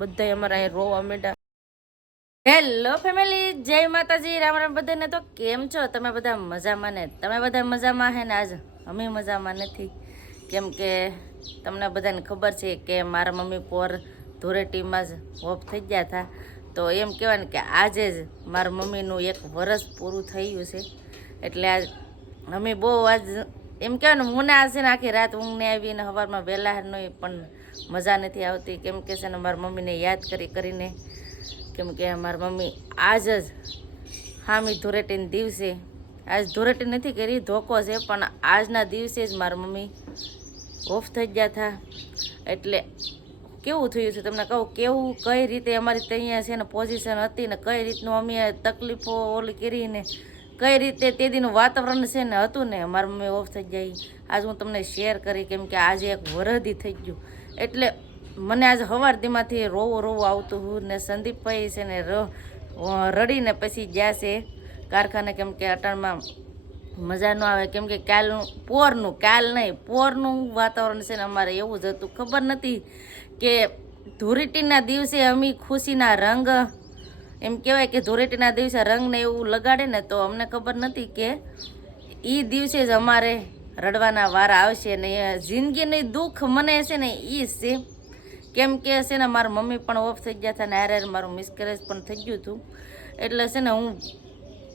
બધા અમારા અહીં રોવા માંડ્યા. હેલો ફેમિલી, જય માતાજી, રામ રામ બધાને. તો કેમ છો તમે બધા? મજામાં ને? તમે બધા મજામાં હે ને? આજ અમે મજામાં નથી, કેમ કે તમને બધાને ખબર છે કે મારા મમ્મી પોર ધૂળેટીમાં જ ઓફ થઈ ગયા હતા. તો એમ કહેવાય ને કે આજે જ મારા મમ્મીનું 1 વર્ષ પૂરું થઈ ગયું છે. એટલે આજ અમે બહુ આજ એમ કહેવાય ને, મને આજે ને આખી રાત ઊંઘ નહીં આવી ને સવારમાં વહેલા નહીં પણ મજા નથી આવતી, કેમ કે છે ને મારા મમ્મીને યાદ કરીને, કેમ કે મારા મમ્મી આજ જ હામી ધૂળેટીના દિવસે, આજ ધૂળેટી નથી કરી, ધોકો છે, પણ આજના દિવસે જ મારા મમ્મી ઓફ થઈ ગયા હતા. એટલે કેવું થયું છે તમને કહું, કેવું કઈ રીતે અમારી ત્યાં છે ને પોઝિશન હતી ને કઈ રીતનું અમે તકલીફો ઓલી કરીને કઈ રીતે તે દીનું વાતાવરણ છે ને હતું ને મારા મમ્મી ઓફ થઈ જાય. આજ હું તમને શેર કરી, કેમ કે આજે 1 વરદી થઈ ગયું. એટલે મને આજે સવાર દીમાંથી રોવું આવતું હું ને સંદીપભાઈ છે ને રડીને પછી ગયા છે કારખાને, કેમ કે અટાણમાં મજા ન આવે, કેમ કે પોરનું વાતાવરણ છે ને અમારે એવું જ હતું. ખબર નથી કે ધૂળેટીના દિવસે અમે ખુશીના રંગ, એમ કહેવાય કે ધૂળેટીના દિવસે રંગને એવું લગાડે ને, તો અમને ખબર નથી કે એ દિવસે જ અમારે રડવાના વારા આવશે ને જિંદગીની દુઃખ મને છે ને એ છે. કેમ કે છે ને મારા મમ્મી પણ ઓફ થઈ ગયા હતા ને હારે મારું મિસકેરેજ પણ થઈ ગયું હતું. એટલે છે ને હું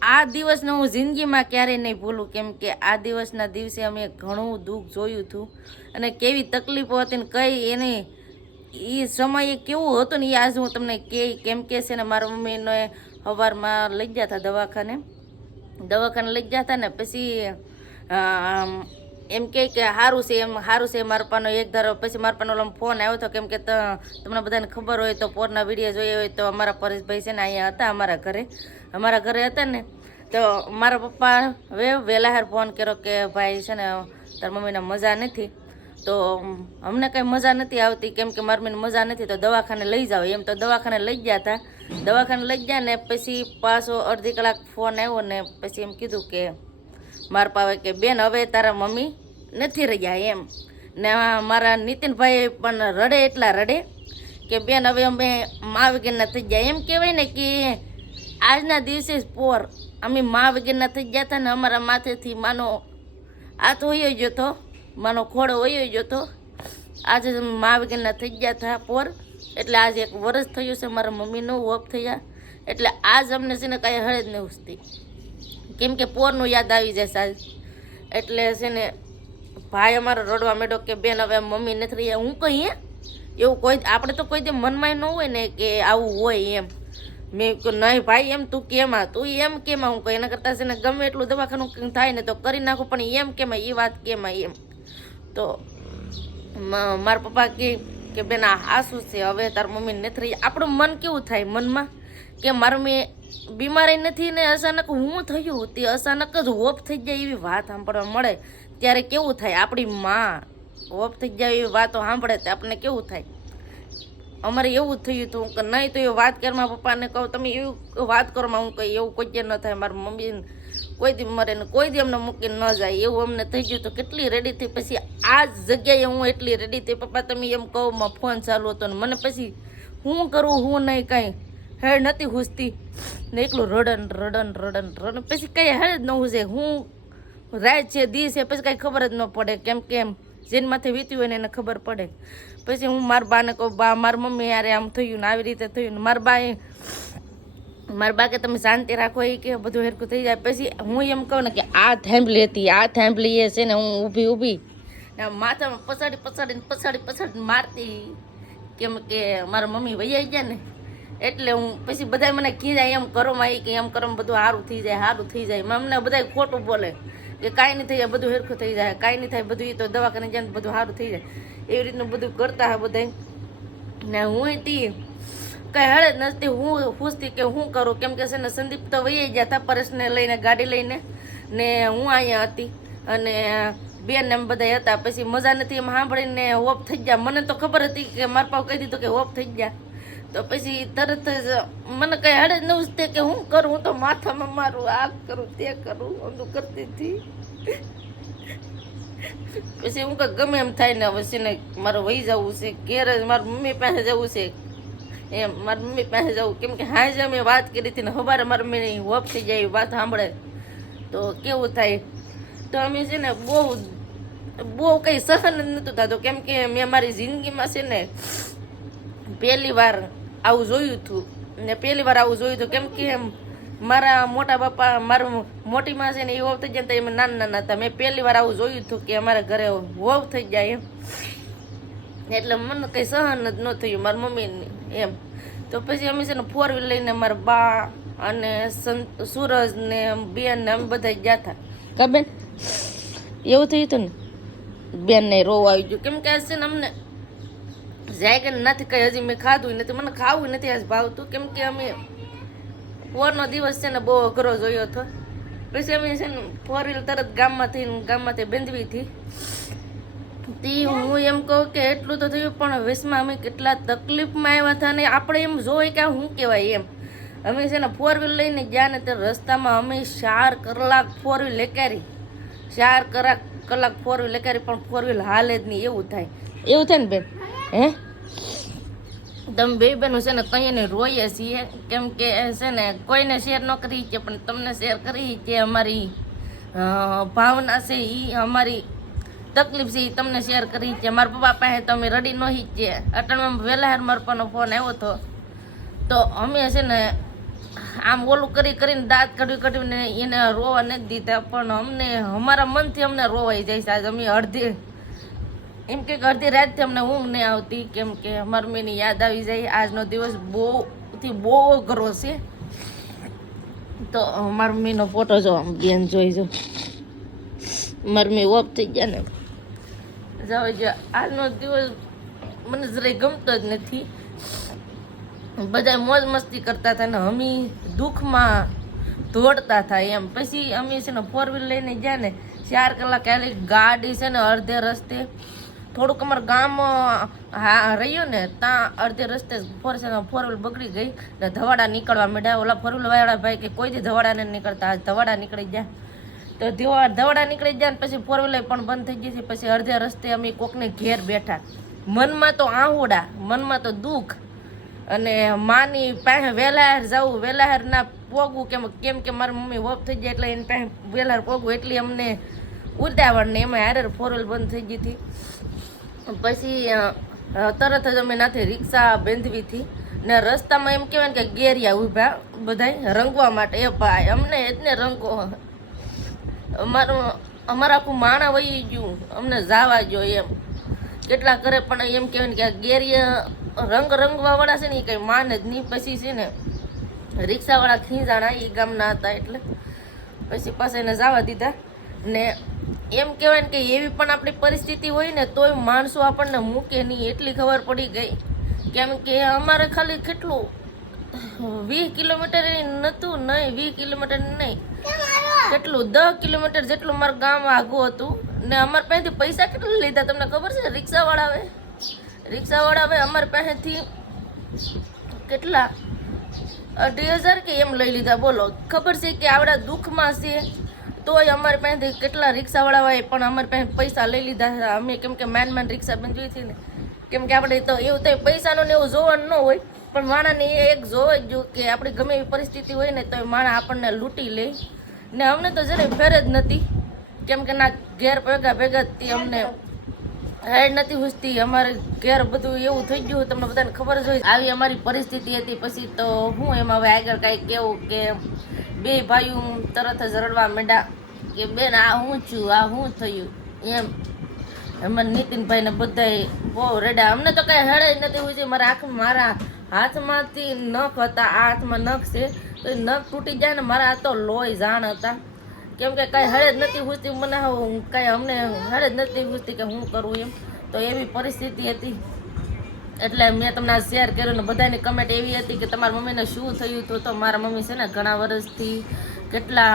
આ દિવસને હું જિંદગીમાં ક્યારેય નહીં ભૂલું, કેમ કે આ દિવસના દિવસે અમે ઘણું દુઃખ જોયું હતું અને કેવી તકલીફો હતી ને કઈ એની એ સમયે કેવું હતું ને એ આજ હું તમને કેમ કે છે ને મારા મમ્મીને સવારમાં લઈ ગયા હતા દવાખાને લઈ ગયા હતા ને પછી એમ કે સારું છે મારા પાનો એક ધારો. પછી મારા પાનો ફોન આવ્યો હતો, કેમ કે તમને બધાને ખબર હોય તો પોરના વિડીયો જોયા હોય તો અમારા પરેશભાઈ છે ને અહીંયા હતા અમારા ઘરે હતા ને, તો મારા પપ્પા વહેલા ફોન કર્યો કે ભાઈ છે ને તાર મમ્મીને મજા નથી, તો અમને કંઈ મજા નથી આવતી, કેમ કે મારી મમ્મીને મજા નથી તો દવાખાને લઈ જાઓ એમ. તો દવાખાને લઈ ગયા હતા, દવાખાને લઈ ગયા ને પછી પાછો અડધી કલાક ફોન આવ્યો ને પછી એમ કીધું કે મારા પાવે કે બેન હવે તારા મમ્મી નથી રહ્યા એમ. ને મારા નીતિનભાઈ પણ રડે કે બેન હવે અમે મા વગરના થઈ ગયા. એમ કહેવાય ને કે આજના દિવસે જ અમે મા વગરના થઈ ગયા હતા ને અમારા માથેથી માનો હાથ હોયો ગયો હતો, માનો ખોડો હોયો ગયો હતો. આજે મા વગરના થઈ ગયા હતા એટલે આજે 1 વર્ષ થયું છે મારા મમ્મીનું ઓફ થયા. એટલે આજ અમને છે ને કાંઈ હળદ નહીં ઉઠતી, કેમ કે પોરનું યાદ આવી જાય સાહેબ. એટલે છે ને ભાઈ અમારો રડવા માંડ્યો કે બેન હવે મમ્મી નથી રહ્યા. હું કહીએ એવું આપણે તો કોઈ દે મનમાં ન હોય ને કે આવું હોય એમ. મેં કહ્યું નહીં ભાઈ એમ તું એમ કેમાં હું કહું એના કરતાં છે ને ગમે એટલું દવાખાનું થાય ને તો કરી નાખું, પણ એમ કેમાં એ વાત કેમાં એમ. તો મારા પપ્પા કે બેન આ શું છે હવે તાર મમ્મી નથી રહી. આપણું મન કેવું થાય મનમાં કે મારું મેં બીમારી નથી ને અચાનક હું થયું તે અચાનક જ ઓફ થઈ જાય એવી વાત સાંભળવા મળે ત્યારે કેવું થાય. આપણી માં ઓફ થઈ જાય એવી વાતો સાંભળે તો આપણને કેવું થાય. અમારે એવું જ થયું હતું કે નહીં તો એ વાત કર મારા પપ્પાને કહું તમે એવું વાત કરોમાં હું કહી એવું કોઈ ન થાય. મારી મમ્મી કોઈ દી મરે ને કોઈ દી અમને મૂકીને ન જાય એવું અમને થઈ ગયું. તો કેટલી રેડી થઈ. પછી આ જગ્યાએ હું એટલી રેડી થઈ, પપ્પા તમે એમ કહો માં ફોન ચાલુ હતો ને મને પછી હું કરું હું નહીં કાંઈ હેડ નથી હુસતી ને એકલું રડન પછી કંઈ હેડ જ ન હુસે. હું રાત છે દી છે પછી કાંઈ ખબર જ ન પડે, કેમ જેને માથે વીત્યું હોય ને એને ખબર પડે. પછી હું મારા બાને કહું બા મારી મમ્મી યારે આમ થયું ને આવી રીતે થયું ને મારા બા કે તમે શાંતિ રાખો એ કે બધું હેરખું થઈ જાય. પછી હું એમ કહું ને કે આ થાંભલી એ છે ને હું ઊભી ને માથામાં પછાડીને મારતી, કેમ કે મારા મમ્મી વૈયા ગયા ને એટલે હું પછી બધા મને કીધા એમ કરોમાં કે એમ કરો બધું સારું થઈ જાય. અમને બધા ખોટું બોલે કે કાંઈ નહીં થઈ જાય બધું હેરખું થઈ જાય, કાંઈ નહીં થાય બધું એ તો દવાખાને જાય બધું સારું થઈ જાય એવી રીતનું બધું કરતા હા બધા. ને હું કંઈ હળદ નથી, હું પૂછતી કે હું કરું, કેમ કે છે ને સંદીપ તો વહી ગયા હતા પરેશને લઈને ગાડી લઈને ને હું અહીંયા હતી અને બેન એમ બધા હતા. પછી મજા નથી એમ સાંભળીને ઓફ થઈ ગયા. મને તો ખબર હતી કે મારા પાવ કહી દીધું કે ઓફ થઈ ગયા. તો પછી તરત જ મને કંઈ હળદ ન ઉઠતે કે હું કરું. હું તો માથામાં મારું આ કરું તે કરું બધું કરતી હતી. પછી હું કંઈક ગમે એમ થાય ને હવે છે ને મારે વહી જવું છે ઘેર જ મારા મમ્મી પાસે જવું છે એમ મારી મમ્મી પાસે જવું કેમ કે હાજે અમે વાત કરી હતી ને સવારે મારી મમ્મી હોપ થઈ જાય વાત સાંભળે તો કેવું થાય. તો અમે છે ને બહુ કંઈ સહન જ નહોતું થતું કેમ કે મેં મારી જિંદગીમાં છે ને પહેલી વાર આવું જોયું હતું ને પહેલી વાર આવું જોયું હતું કેમ કે મારા મોટા બાપા મારું મોટી માં છે ને એ વહુ થઈ જાય તો એમ નાના હતા. મેં પહેલી વાર આવું જોયું હતું કે અમારા ઘરે વહુ થઈ જાય એમ એટલે મને કંઈ સહન જ ન થયું મારી મમ્મીને એમ. તો પછી અમે છે ને 4 વ્હીલ લઈને મારા બા અને સૂરજ ને બેન ને અમે બધા ગયા હતા કા બેન એવું થયું હતું ને બેન ને રોવા આવી ગયું કેમ કે આ છે ને અમને જાય કે નથી કઈ હજી મેં ખાધું નથી મને ખાવું નથી આજ ભાવતું કેમ કે અમે 4નો દિવસ છે ને બહુ અઘરો જોયો હતો. પછી અમે છે ને 4 વ્હીલ તરત ગામમાંથી બંધવી હતી તે હું એમ કહું કે એટલું તો થયું પણ વેસમાં અમે કેટલા તકલીફમાં આવ્યા હતા ને આપણે એમ જોઈ કે શું કહેવાય એમ. અમે છે ને 4 વ્હીલ લઈને ગયા ને તે રસ્તામાં અમે 4 કલાક 4 વ્હીલ લેકારી 4 કલાક 4 વ્હીલ લેકારી પણ 4 વ્હીલ હાલે જ નહીં એવું થાય ને બેન હે. તમે બે બહેનો છે ને કહીને રોઈએ છીએ કેમ કે છે ને કોઈને શેર ન કરી છે પણ તમને શેર કરી છે અમારી ભાવના છે એ અમારી તકલીફ છે એ તમને શેર કરી છે. મારા પપ્પા પાસે તો અમે રડી નહી છે અટણમાં વહેલા મારા પપ્પાનો ફોન આવ્યો હતો તો અમે છે ને આમ ઓલું કરીને દાંત કાઢીને એને રોવા નથી દીધા પણ અમને અમારા મનથી અમને રોવાઈ જાય છે. આજ અમે અડધી રાતથી અમને ઊંઘ નહીં આવતી કેમ કે મારી મમ્મીની યાદ આવી જાય. આજનો દિવસ બહુ અઘરો છે. તો મારી મમ્મીનો ફોટો જો બેન જોઈ જો મારી મમ્મી ઓફ થઈ ગયા ને જાવ જો આજનો દિવસ મને જરાય ગમતો જ નથી. બધા મોજ મસ્તી કરતા હતા ને અમે દુઃખમાં દોડતા હતા એમ. પછી અમે છે ને 4 વ્હીલ લઈને ગયા ને 4 કલાક આલી ગાડી છે ને અડધે રસ્તે થોડુંક અમારું ગામ રહ્યું ને ત્યાં અડધે રસ્તે 4 વ્હીલ બગડી ગઈ ને ધવાડા નીકળવા માંડ્યા. ઓલા 4 વ્હીલ વાળા ભાઈ કે કોઈ દી ધવાડા નહીં નીકળતા આજ ધવાડા નીકળી ગયા તો ધવાડા નીકળી ગયા ને પછી 4 વ્હીલ પણ બંધ થઈ ગઈ છે. પછી અડધે રસ્તે અમે કોકને ઘેર બેઠા મનમાં તો આહુડા મનમાં તો દુઃખ અને માની પાસે વેલાહેર જવું વેલાહેર ના પોગવું કેમ કે મારી મમ્મી વોપ થઈ જાય એટલે એની પાસે વેલાહેર પોગવું એટલી અમને ઉતાવળ ને એમાં હારે 4 વ્હીલ બંધ થઈ ગઈ હતી. પછી તરત જ અમે નાથી રિક્ષા બાંધવી હતી ને રસ્તામાં એમ કહેવાય ને કે ગેરિયા ઊભા બધાય રંગવા માટે એ ભાઈ અમને જ ને રંગો અમારા આખું માણા વહી ગયું અમને જવા જો એમ કેટલા કરે પણ એમ કહેવાય ને કે આ ગેરિયા રંગવા વાળા છે ને એ કંઈ માન જ નહીં. પછી છે ને રિક્ષાવાળા ખીજાણા એ ગામના હતા એટલે પછી પાસે એને જવા દીધા ને એમ કહેવાય ને કે એવી પણ આપણી પરિસ્થિતિ હોય ને તોય માણસો આપણને મૂકે નહીં એટલી ખબર પડી ગઈ કેમ કે અમારે ખાલી કેટલું 20 કિલોમીટર નહોતું નહીં 20 કિલોમીટર નહીં કેટલું 10 કિલોમીટર જેટલું મારું ગામ આઘું હતું ને અમારા પાસેથી પૈસા કેટલા લીધા તમને ખબર છે? રિક્ષાવાળા હવે અમારી પાસેથી કેટલા 2,500 કે એમ લઈ લીધા. બોલો ખબર છે કે આવડા દુઃખમાં છે તોય અમારી પાસેથી કેટલા રિક્ષાવાળાએ પણ અમારી પાસે પૈસા લઈ લીધા. અમે કેમ કે માન રિક્ષા બંધવી હતી ને કેમ કે આપણે તો એવું થાય પૈસાનું ને એવું જોવાનું ન હોય પણ માણાને એક જોવા જ જો કે આપણી ગમે એવી પરિસ્થિતિ હોય ને તો માણા આપણને લૂંટી લે ને અમને તો જરાય ફેર જ નથી કેમ કે ના ઘેર ભેગાથી અમને હેડ નથી પૂછતી અમારે ઘેર બધું એવું થઈ ગયું તમને બધાને ખબર જ હોય આવી અમારી પરિસ્થિતિ હતી. પછી તો હું એમાં હવે આગળ કાંઈ કેવું કે બે ભાઈઓ તરત જ રડવા માંડ્યા કે બેન આ હું છું આ હું થયું એમ. એમાં નીતિનભાઈને બધાએ બહુ રડ્યા અમને તો કાંઈ હેડ જ નથી હોય છે. મારા હાથમાંથી નખ હતા આ હાથમાં નખ છે તો એ નખ તૂટી જાય ને મારા હાથ તો લોહી જાણ હતા કેમ કે કાંઈ હેડ જ નથી પૂછતી મને કાંઈ અમને હેડ જ નથી પૂછતી કે હું કરું એમ. તો એવી પરિસ્થિતિ હતી એટલે મેં તમને શેર કર્યું ને બધાની કમેન્ટ એવી હતી કે તમારા મમ્મીને શું થયું હતું. તો મારા મમ્મી છે ને ઘણા વર્ષથી કેટલા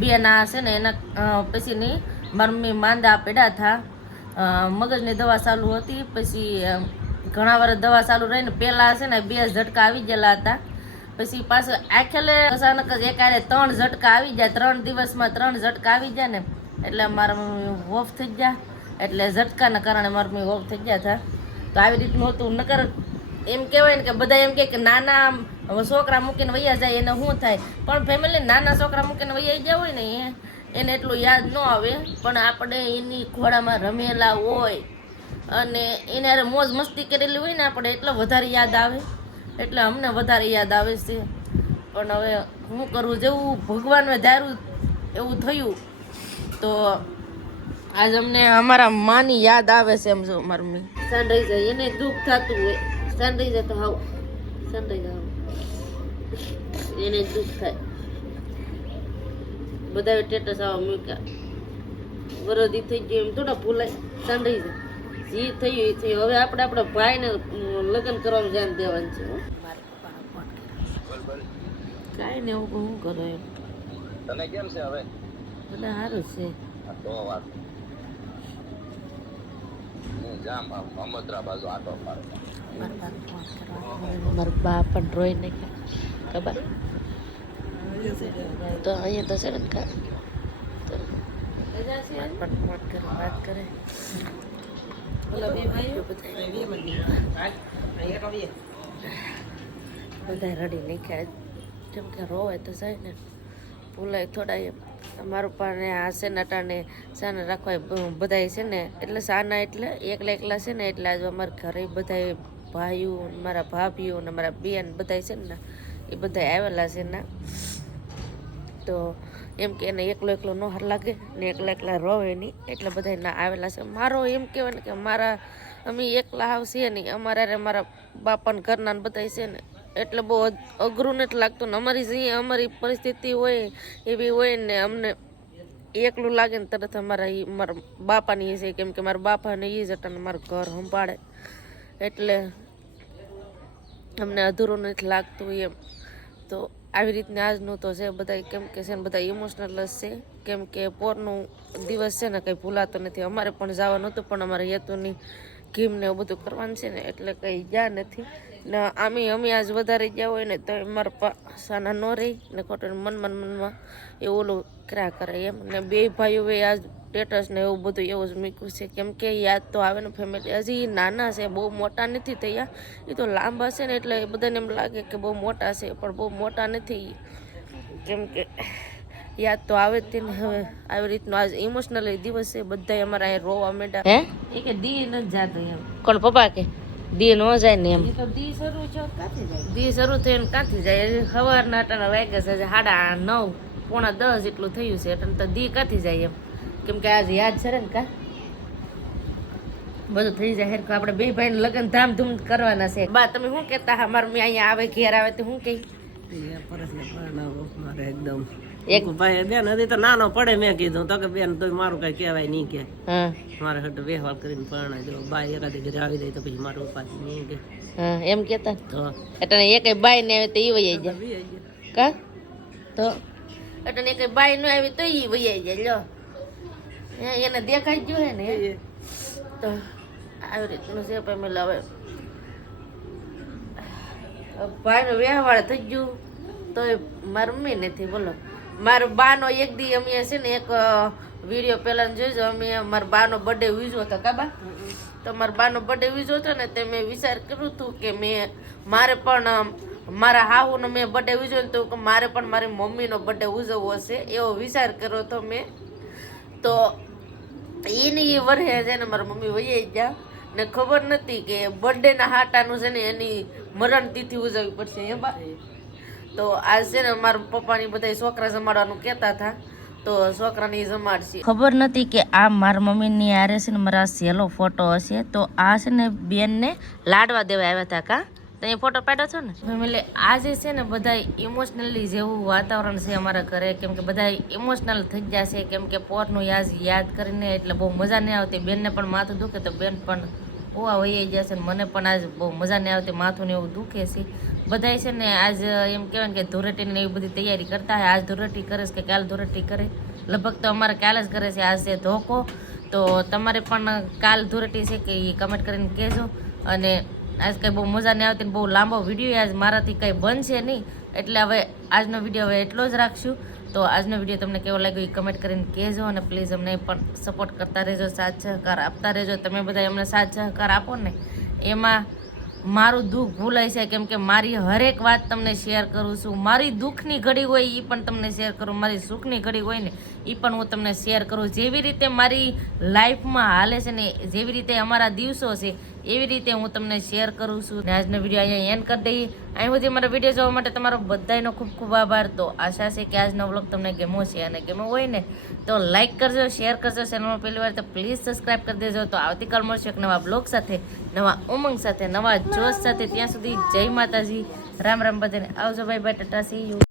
બેના છે ને એના પછીની મારી મમ્મી માંદા પડ્યા હતા મગજની દવા ચાલુ હતી. પછી ઘણા વર્ષ દવા ચાલુ રહીને પહેલાં છે ને 2 ઝટકા આવી ગયેલા હતા. પછી પાછું આખેલે અચાનક જ એકારે 3 ઝટકા આવી જાય 3 દિવસમાં 3 ઝટકા આવી જાય ને એટલે મારા મમ્મી ઓફ થઈ ગયા, એટલે ઝટકાના કારણે મારા મમ્મી ઓફ થઈ ગયા હતા. તો આવી રીતનું હતું. નકર એમ કહેવાય ને કે બધા એમ કે નાના છોકરા મૂકીને વૈયા જાય એને શું થાય, પણ ફેમિલી નાના છોકરા મૂકીને વૈયા ગયા હોય ને એને એટલું યાદ ન આવે, પણ આપણે એની ઘોડામાં રમેલા હોય અને એને મોજ મસ્તી કરેલી હોય ને આપણે એટલો વધારે યાદ આવે, એટલે અમને વધારે યાદ આવે છે. પણ હવે શું કરવું, જેવું ભગવાને ધાર્યું એવું થયું. તો આજ અમને અમારા માની યાદ આવે છે. એમ જો મારી મમ્મી સંડાઈ જાય એને દુઃખ થતું હોય, સંડાઈ જાય તો હાવ સંડાઈ જાય એને દુઃખ થાય. બધા સ્ટેટસ આવા મૂક્યા, વરદી થઈ ગયું એમ થોડા ભૂલાય, સંડાઈ જાય. જે થયું એ થયું. હવે આપણે આપણા ભાઈને લગ્ન કરવાનું ધ્યાન દેવાનું છે. કાંઈ ને એવું શું કરો એમ. તને કેમ છે હવે? બધા સારું છે. તો વાત મારા બા પણ રોઈ નાખ્યા ખબર તો અહીંયા તો છે ને વાત કરે બધા રડી નાખ્યા. જેમ કે રોવે તો જાય ને ભૂલાય થોડા એમ. મારું પણ આ છે ને અટાણે સાના રાખવા બધા છે ને, એટલે સાના એટલે એકલા છે ને, એટલે આજે અમારા ઘરે બધા ભાઈઓ મારા ભાભીઓ ને મારા બેન બધા છે ને એ બધા આવેલા છે ને. તો એમ કે એને એકલો ન હાર લાગે ને એકલા રોવે નહીં, એટલે બધા ના આવેલા છે. મારો એમ કહેવાય ને કે મારા અમે એકલા આવશે નહીં, અમારા મારા બાપાને ઘરના બધા છે ને, એટલે બહુ અઘરું નથી લાગતું ને. અમારી પરિસ્થિતિ હોય એવી હોય ને અમને એકલું લાગે ને તરત મારા બાપાની છે, કેમ કે મારા બાપાને એ જ હતા ને મારું ઘર સંભાળે, એટલે અમને અધૂરું નથી લાગતું એમ. તો આવી રીતના આજનું તો છે બધા, કેમ કે છે ને બધા ઇમોશનલ જ છે, કેમ કે પોરનું દિવસ છે ને કંઈ ભૂલાતો નથી. અમારે પણ જવાનું હતું, પણ અમારે હેતુની ઘીમ ને એવું બધું કરવાનું છે ને, એટલે કંઈ ગયા નથી ને. અમે આજ વધારે ગયા હોય ને તો મારા સાના ન રહી ને ખોટું મનમાં એ ઓલું કર્યા કરે એમ. ને બે ભાઈઓએ આજ સ્ટેટસ ને એવું બધું એવું જ મૂક્યું છે, કેમ કે યાદ તો આવે ને ફેમિલી. હજી નાના છે, બહુ મોટા નથી થયા. એ તો લાંબા છે ને એટલે બધાને એમ લાગે કે બહુ મોટા છે, પણ બહુ મોટા નથી. કેમ કે યાદ તો આવે જ ને. હવે આવી રીતનું આજ ઇમોશનલી દિવસ છે. બધા અમારા અહીં રોવા માંડ્યા. હે એ કે દી નથી જાતો એમ. કોણ પપ્પા કે દી ન જાય ને એમ. દી શરૂ છે ક્યાંથી જાય, દી શરૂ થયું ને ક્યાંથી જાય. સવારના અટાણા વાગ્યા છે 9:30 પોણા 10 જેટલું થયું છે, એટલે તો દી ક્યાંથી જાય એમ. કેમ કે આજે યાદ છે ને કા બધું થઈ જાય હેરખું. આપણે બે ભાઈને લગ્ન ધામધૂમ કરવાના છે. બા તમે શું કહેતા હા મારું મેં અહીંયા આવે ઘેર આવે તો શું કહી મારે એકદમ એક ભાઈ બેન હજી તો નાનો પડે. મેં કીધું તો કે બેન તો મારું કઈ કહેવાય નહીં કે મારે હટ વ્યવહાર કરીને પરણા જો બાઈ એકાદી ઘરે આવી જાય તો પછી મારું ઉપાધિ નહીં કે એમ કેતા. તો એટલે એ કઈ બાઈ ને આવે તો ઈ વૈયા જાય કા, તો એટલે એ કઈ બાઈ ન આવી તો ઈ વૈયા જાય. લો એને દેખાઈ ગયું હે ને. તો આવી રીતનું છે પેમેલ. હવે ભાઈનો વ્યવહાર થઈ ગયું તો મારી મમ્મી નથી. બોલો મારા બાનો એક દી અમે છે ને એક વિડીયો પહેલા જોઈજો, અમે મારા બાનો બર્થડે વીજો હતો કાબા. તો મારા બાનો બર્થડે વીજો હતો ને તે મેં વિચાર કર્યું હતું કે મારે પણ મારા હાહુનો મેં બર્થડે વીજો ને તો મારે પણ મારી મમ્મીનો બર્થડે ઉજવવો હશે એવો વિચાર કર્યો હતો મેં. તો એની એ વર્ષે છે ને મારા મમ્મી વહી ગયા ને ખબર નથી કે બર્થડેના હાટાનું છે ને એની મરણ તિથિ ઉજવવી પડશે એમ. તો આજ છે ને મારા પપ્પાની બધા છોકરા જમાડવાનું કહેતા હતા, તો છોકરાની જમાડશે. ખબર નથી કે આ મારા મમ્મીની આરે છે ને મારા સહેલો ફોટો હશે. તો આ છે ને બેનને લાડવા દેવા આવ્યા હતા કા, તો એ ફોટો પાડ્યો છો ને ફેમિલી. આજે છે ને બધા ઇમોશનલી જેવું વાતાવરણ છે અમારા ઘરે, કેમ કે બધા ઇમોશનલ થઈ ગયા છે. કેમ કે પોરનું યાદ કરીને એટલે બહુ મજા નહીં આવતી. બેનને પણ માથું દુખે તો બેન પણ હોવા વહી જશે ને મને પણ આજ બહુ મજા નહીં આવતી, માથું ને એવું દુખે છે. બધા છે ને આજ એમ કહેવાય ને કે ધૂળેટીને એવી બધી તૈયારી કરતા હોય. આજ ધૂળેટી કરે છે કે કાલ ધૂળેટી કરે, લગભગ તો અમારે કાલ જ કરે છે. આજ છે ધોકો. તો તમારે પણ કાલ ધૂળેટી છે કે એ કમેન્ટ કરીને કહેજો. અને આજ કંઈ બહુ મજા નહીં આવતી ને બહુ લાંબો વિડીયો આજ મારાથી કંઈ બનશે નહીં, એટલે હવે આજનો વિડીયો હવે એટલો જ રાખશું. તો આજનો વિડીયો તમને કેવો લાગ્યો એ કમેન્ટ કરીને કહેજો અને પ્લીઝ અમને પણ સપોર્ટ કરતા રહેજો, સાથ સહકાર આપતા રહેજો. તમે બધા અમને સાથ સહકાર આપો ને એમાં મારું દુઃખ ભૂલાય છે, કેમ કે મારી હરેક વાત તમને શેર કરું છું. મારી દુઃખની ઘડી હોય એ પણ તમને શેર કરું, મારી સુખની ઘડી હોય ને એ પણ હું તમને શેર કરું. જેવી રીતે મારી લાઈફમાં હાલે છે ને, જેવી રીતે અમારા દિવસો છે એવી રીતે હું તમને શેર કરું છું. ને આજનો વિડીયો અહીંયા એન્ડ કરી દઈએ. અહીં સુધી મારો વિડીયો જોવા માટે તમારો બધાનો ખૂબ ખૂબ આભાર. તો આશા છે કે આજનો વ્લોગ તમને ગમ્યો છે, અને ગમ્યો હોય ને તો લાઈક કરજો, શેર કરજો. ચેનલમાં પહેલી વાર તો પ્લીઝ સબસ્ક્રાઈબ કરી દેજો. તો આવતીકાલ મળશે એક નવા બ્લોગ સાથે, નવા ઉમંગ સાથે, નવા જોશ સાથે. ત્યાં સુધી જય માતાજી, રામ રામ બધાને. આવજો, bye bye, Tata, C you.